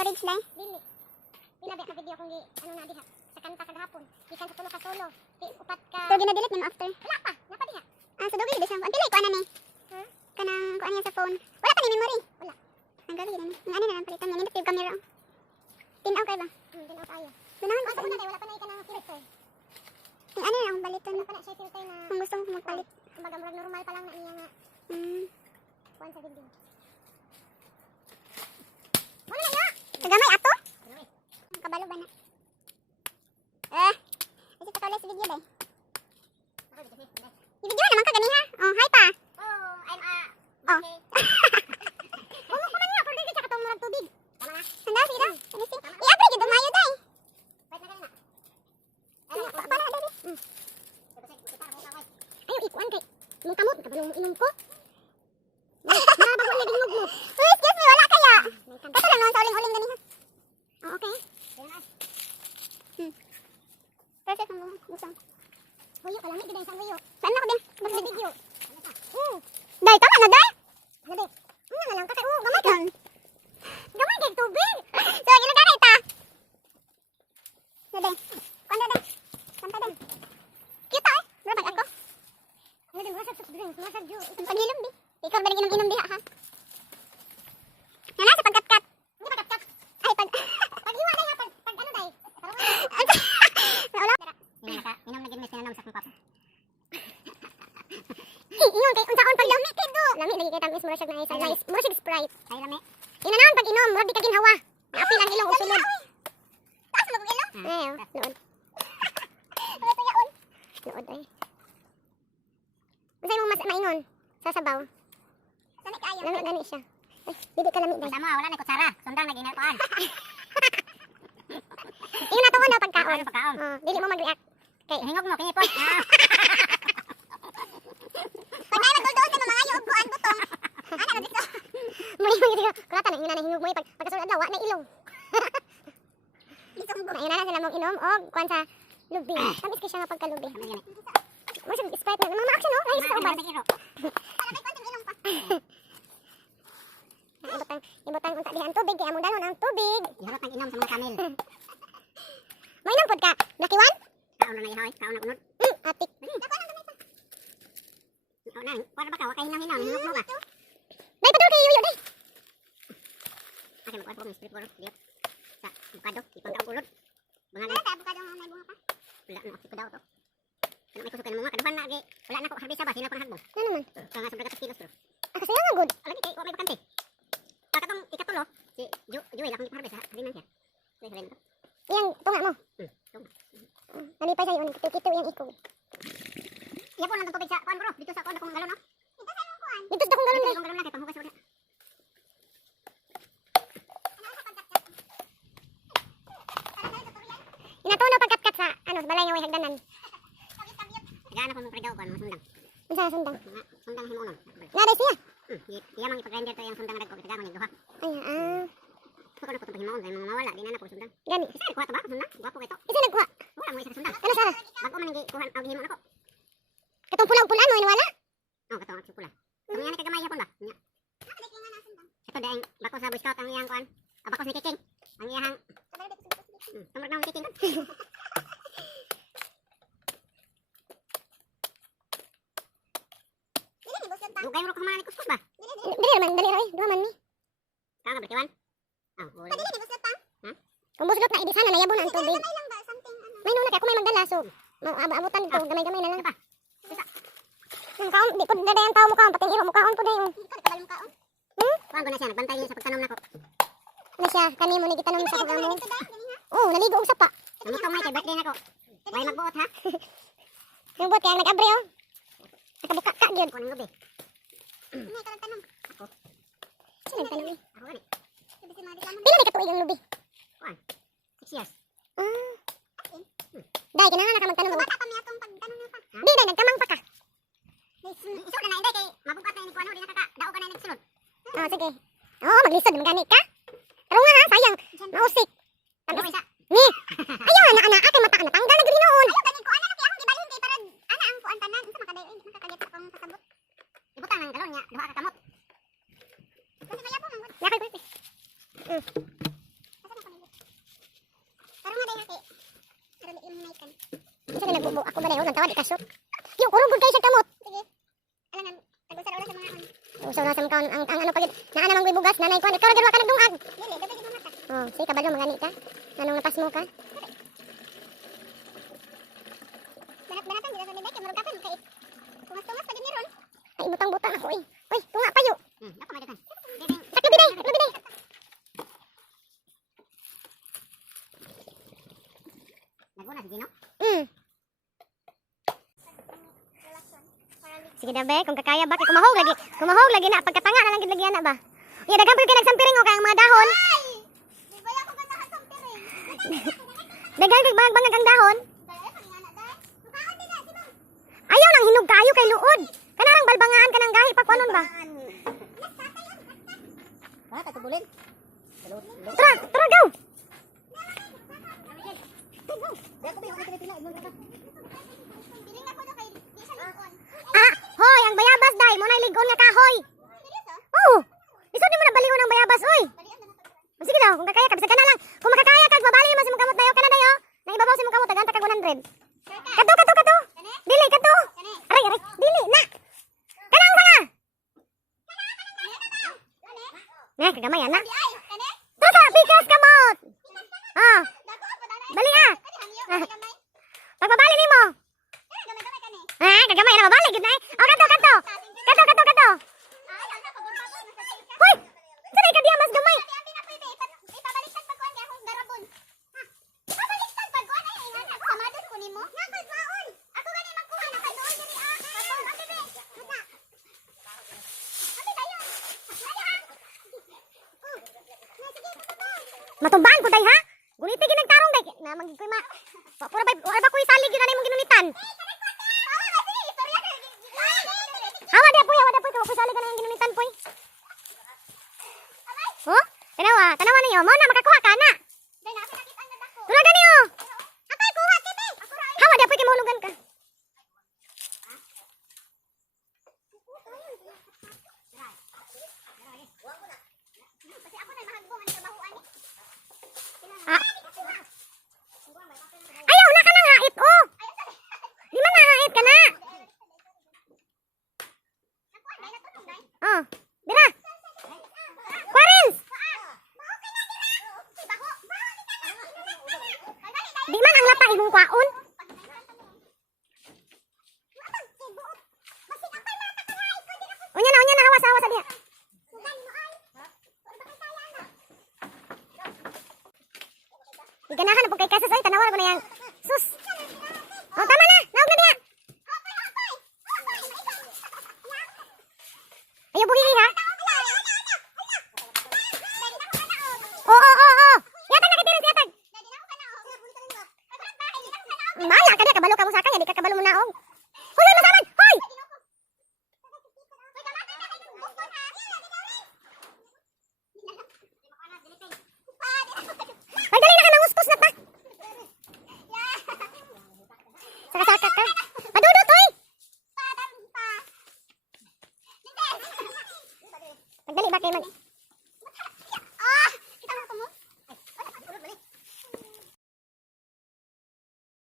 storage lang. Dili. Pinabi ka video kung ano na diha. Sa kanta kagahapon. Ikan sa tulo ka solo. Upat ka. So gina-delete nimo after. Wala pa. Napa diha. So dugay di sa. Ang pila ko ana ni. Kanang kuan niya sa phone. Wala pa ni memory. Wala. Ang galing ni. Ang ano na lang palitan niya ni camera. Tinaw kay ba? Tinaw kayo. Ganahan Wala ko. wala pa na ikanang filter. Ang ano lang baliton. Wala pa na siya filter na. Kung gusto mo magpalit. Kumbaga murag normal pa lang na iya nga. Kuan sa video. Wala na. Kagamay ato? Ano Kabalo ba na? Kasi patuloy sa video day. I-video naman ka ganiha. Oh, hi pa. Oh, I'm Oh. Kumo ko man nga, pero di ka katong murag tubig. Tama na. Handa sila. Ano si? I-upgrade yung dumayo day. Wait na ganina. Para dali. Ayo ikuan kay. Mong kamot, kabalong inom ko. Nabago lagi ngog mo. Uy, excuse me, wala kaya. Kato lang naman sa uling-uling ganiha. Oh, okay. Perfect ang busang. Huyo ka lang, di din sa huyo. Saan na ko din? Mag-video. Day, tama na day. Ano be? Ano na lang kakay. Oh, gamay ka. Gamay kay tubig. So, gila ka ta. Day. Kuan day. Kanta day. Kita eh. Berapa ako? Ano din masag soft drinks, masag juice. Pag-ilom di. Ikaw ba inom diha ha? Nana sa pagkat-kat. Hindi pa kat. Ay, Pag-iwan na pag ano day. Wala. Inom na gid mes kinanom sa kong papa. Ingon kay unsaon pag lami kay do. Lami lagi kay tamis mura siya na isa. Nice. Mura siya Sprite. Ay lami. Inanaon pag inom, mura di ka ginhawa. Apil ang ilong usulod. Taas mo kong ilong. Ay, nood. Ano to yaon? Nood ay. Unsay mo mas maingon sa sabaw? Sani kayo. Lami gani siya. Ay, dili ka lami day. Sama wala na kutsara. Sundang na ginatuan. Ingon nato na pagkaon. Ano pagkaon? Oh, dili mo mag-react. Kay hingog mo kini po. Pag ay nagduldoon sa mga og buan butong. Ana na dito. Muli mo dito. Kulata na ina na hingog mo pagkasulod daw wa na ilong. Isong bu. Ayun na sila mong inom og kuan sa lubi. Tamis kay siya nga pagkalubi. Mo siya Sprite na mga action no. Nice sa uban. Ibutang unta diha ang tubig kay among dalon ang tubig. Iharap nang inom sa mga kamil. May inom pod ka. Lucky one? Kaon na ihoy, kaon na unod. Atik. Kaon na. Para ba ka wa kay hinaw-hinaw, hingog mo ba? Day padul kay yuyo day. Akin mo ko split ko diop. Sa bukado, ipang kaulod. Bangan. Sa bukado mo may bunga pa. Wala na ako daw to. Ano may kusukan mo nga kaduhan na gi. Wala na ko harbisa ba sino pang hagbong. Ano naman? Kaya nga sobra ka kilos bro. Ako sila nga good. Alagi kay wa may bakante. Katong ikatulo si Joey lakong harbisa, di man siya. Wait, wait. Yang tunga mo. Tunga. Nalipay sa yun. Kito yang iko. Iya po nang tubig sa kuan bro. Dito sa kuan akong galon no. Dito sa akong kuan. Dito sa akong galon day. Akong galon na kay panghugas bro. Inatuno pagkat-kat sa ano, balay nga way hagdanan. Gana ko mo pregaw kuan mo sundang. Unsa sa sundang? Sundang himunon. Naray siya. Iya mang ipag-grinder to yang sundang dagko kita mang duha. Ay, Ko na ko to himunon kay mga mawala di na na po sundang. gani. Isa kuha to ba sundang? Gwapo kay to. Isa nagkuha. Wala mo isa sundang. Ano Sara? Bago man gi kuhan og himon ako. Katong pulang-pula no wala. Oh, katong ang pula. Kung yan kagamay hapon ba? Nya. Ito daing bako sa Boy Scout ang iyang kuan. Abakos ni Kiking. Ang iyang tumrag na ang Kiking. Dugay mo ko mga kuskus ba? Dali ray. Duha man ni. Kaya nga berkiwan? Ah, wala. Kung buslot na idi sana nayabo na ang tubig. May nuna kay ako may magdala so abutan ko gamay-gamay na lang. Ang kaon di ko daday ang tao mo kaon pati iro mo kaon ko dayon. Kuan ko na siya nagbantay niya sa pagtanom nako. Ano siya kanimo ni gitanom sa pagamo. Oh, naligo og sapa. Namutaw may kay birthday nako. Way magbuot ha. Yung buot kaya nag-abre oh. Nakabuka ka gyud. Kuan ngobi. May ka tanong. Ako. Sino nagtanong ni? Ako gani. Pila di ka tuig ang lubi? Kuan. 6 years. Dai kinahanglan na ka magtanong. Bata pa mi atong pagtanong na pa. Di dai nagkamang pa ka. Iso na inday kay mabukat na ni kuan di nakaka dao ka na nagsulod. Oh, sige. Oh, maglisod magani ka. Pero nga ha, sayang. Mausik. Ano isa? Ni. Ayaw na ana ate mata ka natanggal na gid noon. Ayo ganin ko ana na kay akong gibalhin kay para ana ang kuan tanan unsa makaday makakaget akong kasabot. Ibutang nang galon niya duha ka kamot. Kasi kaya po nang Yakay ko. Isa ka nagbubo. Ako ba na yun? Nagtawa di kasot. Yung kurong kayo sa kamot. Sige. Alangan. Tagusar ulas sa mga ano. Usaw na sa mga ang ano pagid. Naa namang may bugas. Nanay ko. Ikaw rin ka nagdungag. Dili. Gabi di mata. Oh, sige kabalo magani ka. Anong napas mo ka? Banatan dito sa nilay. Kaya marugapan. Kaya tumas-tumas pa din ni Ron. Ay, butang-butang ako eh. Uy, tunga payo. Ako may datan. Saklo biday. Saklo biday. Naguna si Gino. Sige na be, kung kakaya ba, kay kumahog lagi na, pagkatanga na lang gid lagi ana ba. Ya dagan pud kay nagsampiring o kay ang mga dahon. Di ba ako ganahan sampiring? Dagan kay bangag ang dahon. Ayaw nang hinog kayo kay luod. Kanarang balbangaan ka ng gahi pa kuanon ba? Wala ta tubulin. Tara, tara daw. Ah, hoy, ang bayabas dai, mo nay ligon nga kahoy. Oo. Isod mo na baligon ang bayabas, oy. Sige daw, kung kakaya ka, bisag ka na lang. Kung makakaya ka, babali mo sa mong kamot dayo ka na dayo. Nang ibabaw sa mong kamot, taganta ka 100. Kato. Dili, kato. Aray, dili, na. Kanang nga. Kagamay, na. Tara, bigas kamot. Ah. Bali ah. Pagbabali nimo. Kagamay na mabali gid na. Oh, kato. Hoy! Sanay ka diya mas gamay. Matumbaan ko day ha. Guniti gid nagtarong day. Na magig koy ma. Pura ba koy salig gyud ani mong ginunitan. Hawa dia puy ko salig ka na yung ginunitan puy. Oh? Tanawa niyo. Mo na makakuha ka na. Tula gani oh. Hawa dia puy kay mahulugan ka. Ayaw na ka nang hait oh. Di man nahait ka na. Oh, dira. Quarens. Di man ang lata imong kwaon. Unya na hawas sa diha. Iganahan na po kay Kasas oy, tanawar ko na yang sus. Oh, tama na. Naog na diha. Ayaw bugi ha. Oo. Yatag na katiris yatag. Mala ka na kabalo ka mo sa kanya, di ka kabalo mo naong. Hoy, masaman. Hoy. Ay, dali na ka nang uspos na ta. Saka ka. Padudot, hoy. Pagdali ba kayo mag...